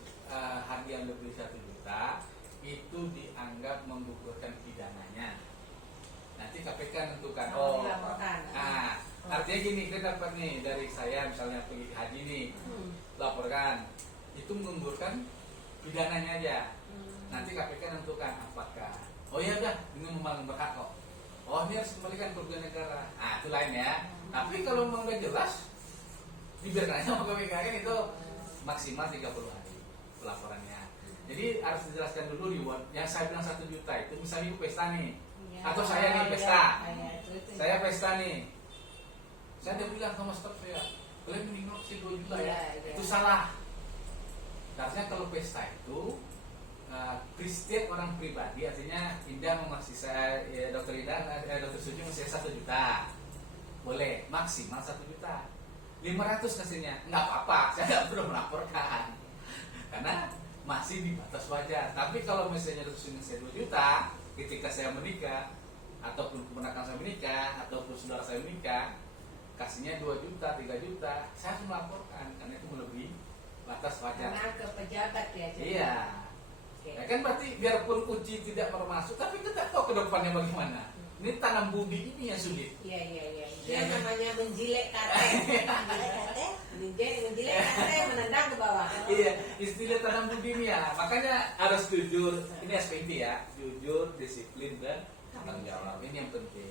hadiah lebih 1 juta, itu dianggap menggugurkan pidananya. Nanti KPK tentukan. Oh, dilaporkan. Nah, artinya gini, kita dapat nih dari saya misalnya pergi haji nih, laporkan, itu menggugurkan pidananya aja. Nanti KPK tentukan apakah, oh ya udah, ini memang berhak kok. Oh ini harus kembalikan kerugian negara. Nah itu lain ya. Tapi kalau memang udah jelas, dibiarkan aja sama KPK kan itu maksimal 30 hari pelaporannya. Jadi harus dijelaskan dulu reward. Yang saya bilang 1 juta itu misalnya ibu pesta nih, atau saya nih pesta. Saya pesta nih. Saya udah bilang sama staf saya, kalian minimal sih 2 juta ya. Itu salah. Artinya kalau pesta itu Kristen orang pribadi, artinya Indah memasih saya, Dokter Indah, Dokter Suci masih 1 juta, boleh maksimal 1 juta, 500 kasihnya, nggak apa-apa, saya nggak perlu melaporkan, karena masih di batas wajar. Tapi kalau misalnya Dokter Suci saya 2 juta, ketika saya menikah, ataupun keponakan saya menikah, ataupun saudara saya menikah, kasihnya 2 juta, 3 juta, saya harus melaporkan, karena itu melebihi batas wajar. Karena ke pejabat ya. Iya. Ya kan berarti biarpun uji tidak termasuk, tapi kita tahu ke depannya bagaimana. Ini tanam budi ini yang sulit. Iya. Iya, Dia namanya menjilek kate. Menjilek kate menendang ke bawah. Iya, istilah tanam budi ini ya. Makanya harus jujur. Ini SPT ya, jujur, disiplin dan tanggung jawab. Ini yang penting.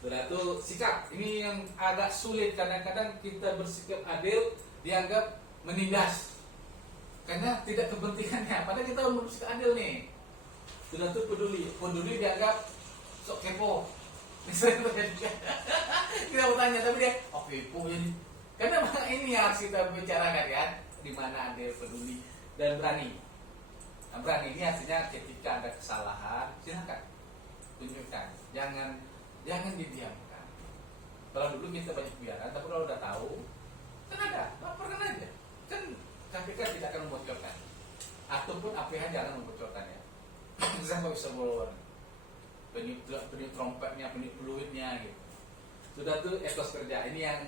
Sudah tuh sikap. Ini yang agak sulit. Kadang-kadang kita bersikap adil dianggap menindas. Karena tidak kepentingannya, padahal kita bersikap adil nih. Sudah tuh peduli dianggap sok kepo. Misalnya kita bertanya, tapi dia kepo jadi. Karena ini yang harus kita bicarakan kan, di mana adil, peduli dan berani. Nah, berani ini artinya ketika ada kesalahan, silakan tunjukkan, jangan didiamkan. Kalau dulu kita banyak biaran, tapi kalau udah tahu, kan ada, laporkan aja. Kan KPK tidak akan membocorkan, ataupun APH jangan membocorkannya. Saya nggak bisa bawa peniup trompetnya, peniup fluidnya gitu. Sudah tuh etos kerja ini yang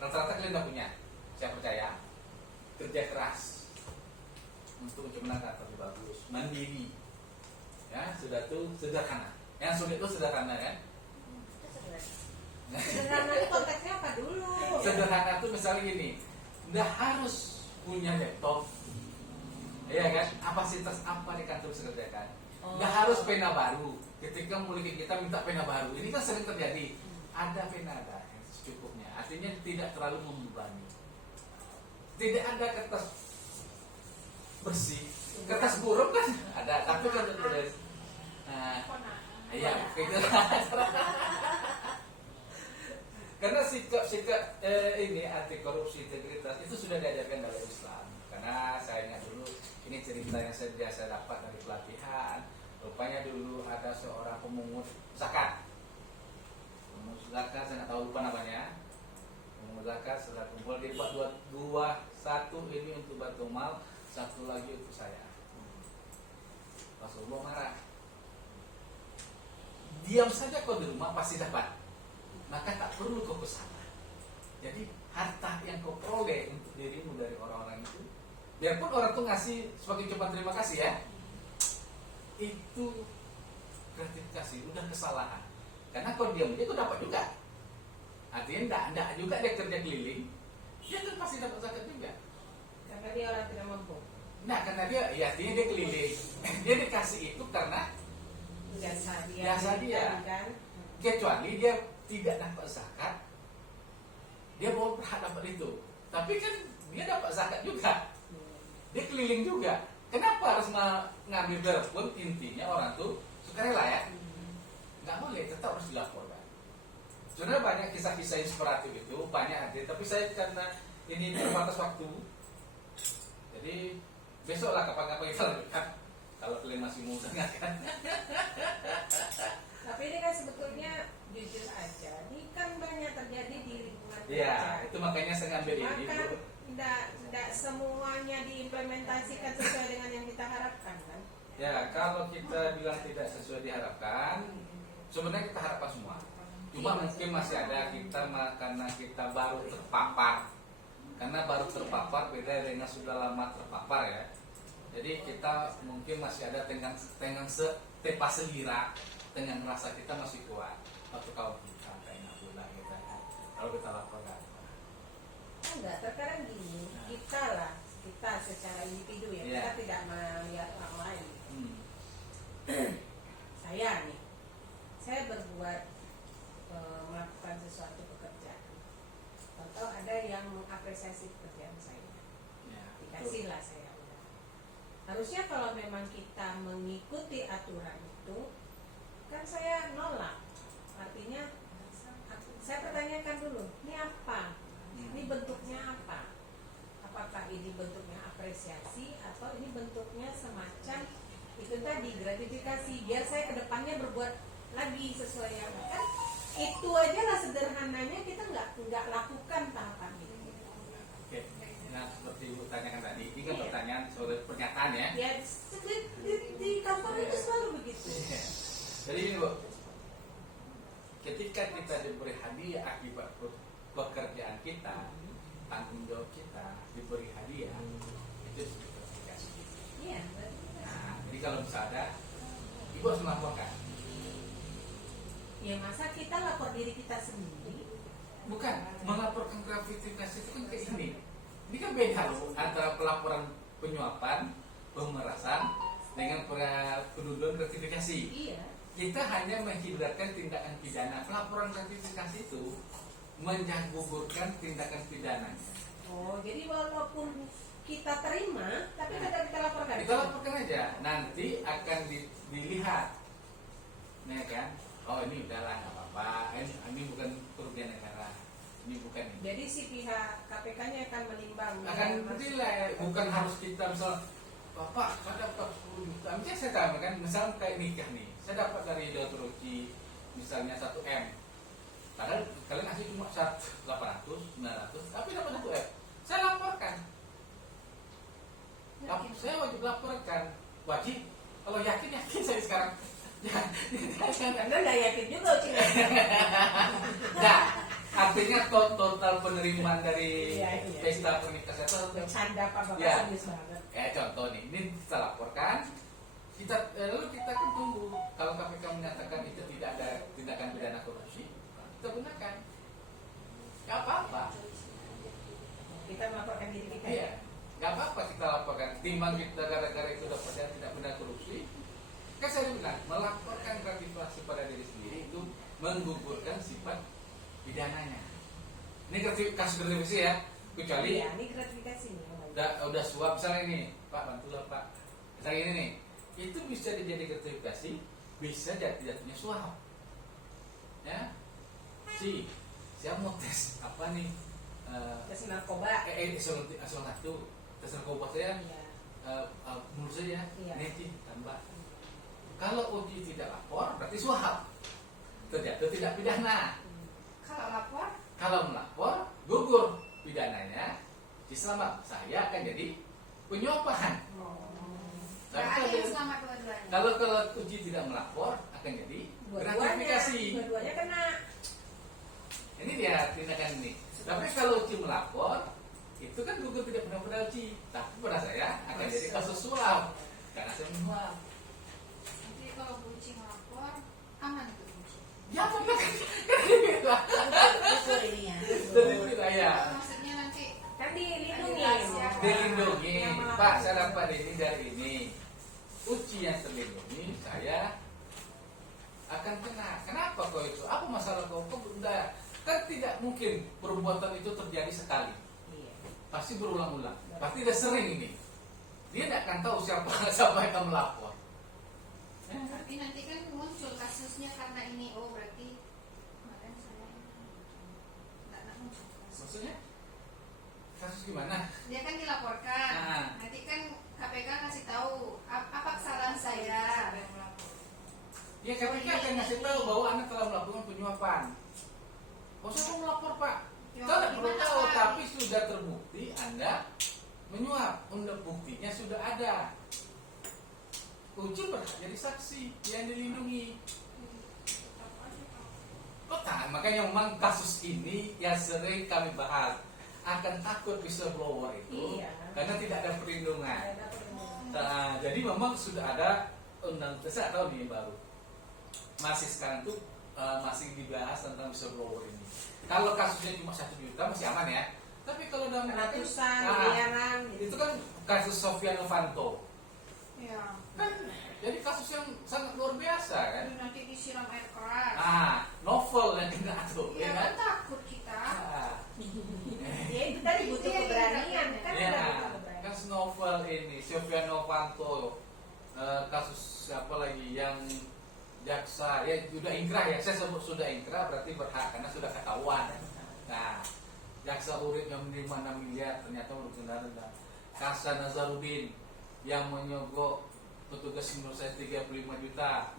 rata-rata kalian udah punya. Saya percaya kerja keras untuk menciptakan lebih bagus, mandiri. Ya sudah tuh sederhana. Yang sulit itu sederhana kan? Sederhana itu konteksnya apa dulu? Sederhana tuh misalnya gini, nggak harus punya laptop, iya kan? Kapasitas apa di kantor dikerjakan? Nggak harus pena baru. Ketika mulai kita minta pena baru, ini kan sering terjadi. Ada pena ada yang secukupnya. Artinya tidak terlalu membebani. Tidak ada kertas bersih, Kertas burung kan ada, tapi kan tertulis. Nah, iya, gitu. Karena sikap ini anti korupsi, integritas itu sudah diajarkan dalam Islam. Karena saya ingat dulu ini cerita yang saya biasa dapat dari pelatihan. Rupanya dulu ada seorang pemungut zakat. Pemungut zakat, saya nggak tahu lupa namanya. Pemungut zakat setelah kumpul dia buat dua, satu ini untuk Baitul Mal, satu lagi untuk saya. Rasulullah marah. Diam saja kau di rumah pasti dapat. Maka tak perlu kau kesana. Jadi harta yang kau peroleh untuk dirimu dari orang-orang itu, biarpun orang tuh ngasih sebagai ucapan terima kasih ya, itu gratifikasi, udah kesalahan. Karena kau diam dia kau dapat juga. Artinya enggak juga dia kerja keliling, dia kan pasti dapat zakat juga. Karena dia orang tidak mampu. Nah karena dia, ya artinya dia keliling, dia dikasih itu karena biasa dia. Kan? Kecuali dia tidak dapat zakat, dia mau berhak dapat itu. Tapi kan dia dapat zakat juga, dia keliling juga. Kenapa harus ngambil berpun? Intinya orang tuh sukarela ya, nggak boleh, tetap harus dilaporkan. Sebenarnya banyak kisah-kisah inspiratif itu, banyak ada. Tapi saya karena ini terbatas waktu, jadi besoklah kapan-kapan kita lanjutkan. Kalau kalian masih mau dengarkan. Tapi ini kan sebetulnya jujur aja, ini kan banyak terjadi di lingkungan Iya, kerja. itu makanya saya ngambil ini. Maka tidak semuanya diimplementasikan sesuai dengan yang kita harapkan kan? Ya, kalau kita bilang tidak sesuai diharapkan, sebenarnya kita harapkan semua. Cuma mungkin masih ada kita karena kita baru terpapar. Karena baru terpapar beda dengan sudah lama terpapar ya. Jadi kita mungkin masih ada dengan setepa selira, dengan rasa kita masih kuat. Waktu kalau kita kayak pula gitu ya. Kalau kita laporkan. Enggak, terkadang gini, kita secara individu ya, Iya. kita tidak melihat orang lain. Saya berbuat melakukan sesuatu pekerjaan. Atau ada yang mengapresiasi pekerjaan saya, Ya, dikasihlah saya udah. Harusnya kalau memang kita mengikuti aturan itu, kan saya nolak. Artinya saya pertanyakan dulu, ini apa? Ini bentuknya apa? Apakah ini bentuknya apresiasi atau ini bentuknya semacam itu tadi gratifikasi biar saya kedepannya berbuat lagi sesuai yang kan itu aja lah sederhananya kita nggak lakukan tahapan itu. Oke. Nah, seperti Ibu tanyakan tadi, ini kan Iya. pertanyaan soal pernyataan ya. Ya di kantor itu selalu begitu. Jadi ini Bu, ketika kita diberi hadiah akibat pekerjaan kita, tanggung jawab kita diberi hadiah, itu disebut gratifikasi. Iya. Nah, jadi kalau misalnya ada, Ibu harus melaporkan. Ya masa kita lapor diri kita sendiri? Bukan, melaporkan gratifikasi itu kan kayak ini. Ini kan beda loh antara pelaporan penyuapan, pemerasan dengan penunduan gratifikasi. Iya. Kita hanya menghindarkan tindakan pidana. Pelaporan gratifikasi itu menggugurkan tindakan pidananya. Oh, jadi walaupun kita terima, tapi tidak kita laporkan. Kita laporkan aja. Nanti akan dilihat, ya kan? Oh ini udahlah nggak apa-apa. Ini bukan kerugian negara. Ini bukan. Ini. Jadi si pihak KPK-nya akan menimbang. Akan menilai. Bukan harus kita misal, Bapak, saya dapat 10 juta. Misalnya saya tahu kan, misal kayak nikah nih, saya dapat dari Dr. Uci misalnya 1 M. Padahal kalian ngasih cuma 800, 900, tapi dapat 1 M. Saya laporkan. Saya wajib laporkan. Wajib. Kalau yakin saya sekarang. Anda nggak yakin juga Uci. Nah, artinya total penerimaan dari Iya. pesta pernikahan itu Bercanda Pak Bapak Ya. serius banget. contoh nih, ini kita laporkan, lalu kita kan tunggu kalau KPK menyatakan itu tidak ada tindakan pidana korupsi, kita gunakan, nggak apa-apa, Kita melaporkan diri kita. iya, nggak apa-apa kita laporkan, timbang kita gara-gara itu dapat yang tidak pidana korupsi, kan saya bilang melaporkan gratifikasi pada diri sendiri itu menggugurkan sifat pidananya. Ini kasus gratifikasi ya, kecuali Iya, ini gratifikasi nih. udah suap misalnya ini, Pak bantulah Pak, Misalnya ini nih, itu bisa dijadikan gratifikasi, bisa jatuhnya suap. Ya, siapa mau tes apa nih? Tes narkoba. Eselon 1 tes narkoba saya Iya. menurut saya Iya. netin tambah. Kalau uji tidak lapor berarti suap, terjatuh tidak pidana. Kalau lapor, Kalau melapor gugur pidananya, uji selamat. Saya akan jadi penyuapan. nggak ada yang selamat dua-duanya. Kalau uji tidak melapor akan jadi gratifikasi. Dua-duanya kena. Ini dia tindakan ini. Tapi kalau uji melapor, itu kan gugur tidak pernah pada uji. Tapi pada saya akan jadi kasus suap karena saya menyuap. Jadi kalau Bu Uci melapor, aman tuh Bu Uci. Ya benar kan? Betul ini ya. Dari wilayah Maksudnya nanti Kan dilindungi. dilindungi. Yang melapor. Pak, saya dapat ini dari ini. Uji yang terlindungi, saya akan kena. Kenapa kau itu? Apa masalah kau? Kau benda kan tidak mungkin perbuatan itu terjadi sekali. Iya. Pasti berulang-ulang. Pasti udah sering ini. Dia tidak akan tahu siapa yang akan melapor. Tapi nanti kan muncul kasusnya karena ini. Oh berarti kemarin saya nggak muncul kasus. Maksudnya? Kasus gimana? Dia kan dilaporkan. Nah. Nanti kan KPK ngasih tahu apa kesalahan saya. Ya KPK akan ngasih tahu bahwa Anda telah melakukan penyuapan. Oh saya mau melapor Pak. Ya, Kita tidak perlu gimana, tahu, Pak? tapi sudah terbukti Anda menyuap. Undang buktinya sudah ada. Uji berhak jadi saksi yang dilindungi. Makanya memang kasus ini yang sering kami bahas. Akan takut whistleblower itu Iya. karena tidak ada perlindungan. Ada perlindungan. Nah, jadi memang sudah ada undang saya tahu nih baru. Masih sekarang tuh masih dibahas tentang whistleblower ini. Kalau kasusnya cuma 1 juta masih aman ya. Tapi kalau dalam Ratusan, Nah, miliaran gitu. itu kan kasus Sofyan Novanto. Ya. Kan jadi kasus yang sangat luar biasa kan. Nanti disiram air keras. Novel yang kena tuh, Ya ya kan kan? takut kita. Ya itu tadi butuh Iya, keberanian kan. Ya, ada butuh keberanian. kasus novel ini Sofyan Novanto, kasus siapa lagi yang jaksa ya sudah ingkrah ya, saya sebut sudah ingkrah berarti berhak karena sudah ketahuan. Nah, jaksa Urip yang menerima 6 miliar ternyata merugikan rendah. Kasa Nazarudin yang menyogok petugas menurut saya 35 juta.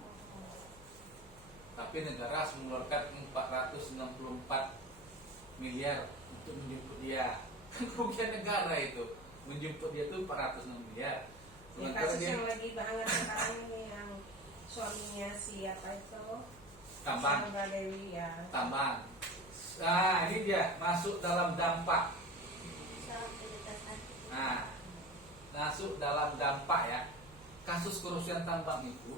Tapi negara harus mengeluarkan 464 miliar untuk menjemput dia. Kan kerugian negara itu. Menjemput dia itu 406 miliar. Ya, Sementara kasus dia yang lagi banget sekarang ini yang suaminya siapa itu? tambang, Sandra Dewi ya. tambang. Nah, ini dia masuk dalam dampak. Nah, masuk dalam dampak ya. Kasus kerusuhan tambang itu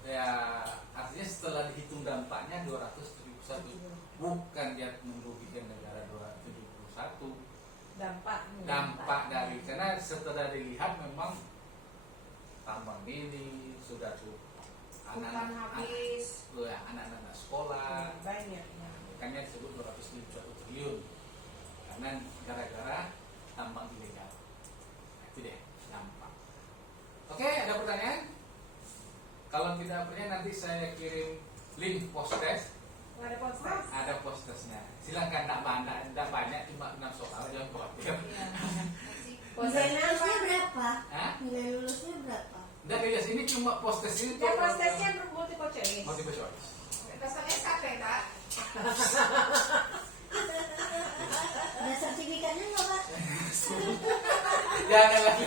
ya artinya setelah dihitung dampaknya 271, bukan dia merugikan negara 271. Dampak dari karena setelah dilihat memang tambang ini sudah tuh Bukan habis. anak-anak sekolah, Banyak ya. makanya disebut 271 triliun karena gara-gara tambang ilegal. Nah, itu deh dampak. Oke, ada pertanyaan? Kalau tidak punya nanti saya kirim link post test. Nggak ada podcast. Ada post testnya. Silakan tidak banyak cuma 6 soal jangan khawatir. Nilai lulusnya berapa? Hah? Nilai lulusnya berapa? Tidak guys, ini cuma post test ini. Ya prosesnya multiple choice. multiple choice. Dasar SKP Kak. Ada sertifikatnya nggak Pak? Jangan lagi.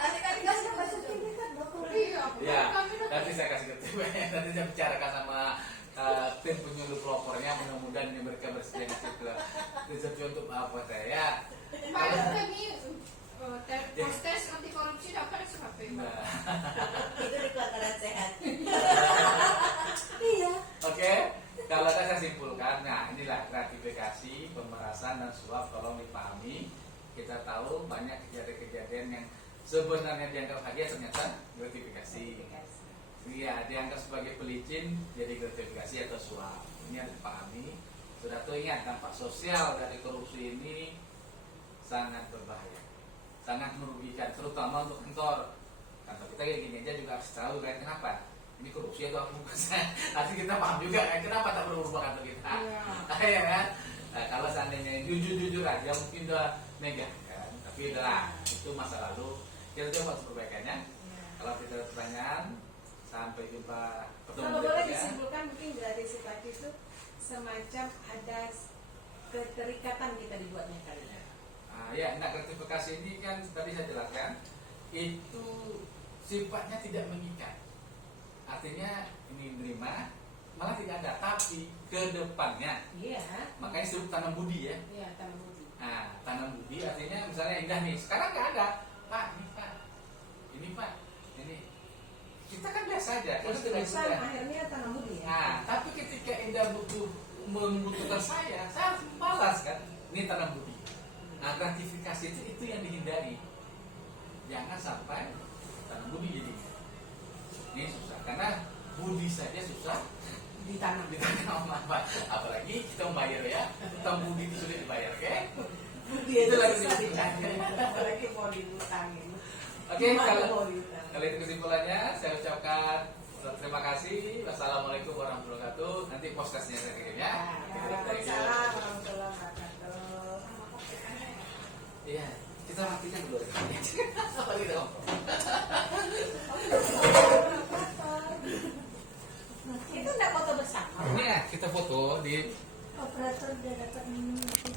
Nanti kan dikasih apa sertifikat dokter. Iya. Ya, nanti saya kasih ke tim. Nanti saya bicarakan sama tim penyuluh pelopornya, mudah-mudahan mereka bersedia ngasih ke rezeki untuk apa saya. Paling kami tes anti korupsi dapat SKP. Nah, Itu di Kota Sehat. Iya. oke, kalau saya simpulkan, nah inilah gratifikasi, pemerasan dan suap. Tolong dipahami. Kita tahu banyak kejadian-kejadian yang sebenarnya dianggap hadiah ternyata gratifikasi. Iya, dianggap sebagai pelicin jadi gratifikasi atau suap. Ini harus dipahami. Sudah tuh ingat dampak sosial dari korupsi ini sangat berbahaya. sangat merugikan, terutama untuk kantor. Kantor kita kayak gini aja juga harus tahu kan kenapa ini korupsi atau apa bukan. Nanti kita paham juga kan kenapa tak perlu berubah kantor kita. Ya kan? Nah, kalau seandainya jujur aja mungkin udah megah kan, tapi udahlah itu masa lalu. Kita coba untuk perbaikannya. Kalau tidak ada pertanyaan, sampai jumpa pertemuan Kalau boleh berikutnya. disimpulkan mungkin gratifikasi itu semacam ada keterikatan kita dibuatnya kali ya. Ya, nah gratifikasi ini kan tadi saya jelaskan itu sifatnya tidak mengikat. Artinya ini menerima malah tidak ada, tapi ke depannya. Iya. Makanya disebut tanam budi ya. Iya, tanam budi. Nah, tanam budi artinya misalnya indah nih. Sekarang nggak ada, Pak. Ini Pak, ini kita kan biasa aja. Kita tidak Pesan sudah. akhirnya tanam budi ya. Nah, tapi ketika Indah membutuhkan saya harus balas kan. Ini tanam budi. Nah, gratifikasi itu yang dihindari. Jangan sampai tanam budi jadi. Ini susah karena budi saja susah Ditanam. apa? Apalagi kita membayar ya. Utang budi itu sudah dibayar, oke? Budi Itu itu lagi susah diutang. ditanam. Apalagi mau diutangin. Oke, Gimana mau diutangin? kalau itu kesimpulannya, saya ucapkan terima kasih. Wassalamualaikum warahmatullahi wabarakatuh. Nanti podcastnya saya kirim ya. Waalaikumsalam warahmatullahi wabarakatuh. Iya, kita matikan dulu. Apa kita ngomong? Itu enggak foto bersama. Ini ya, kita foto di Operator udah dapat minum.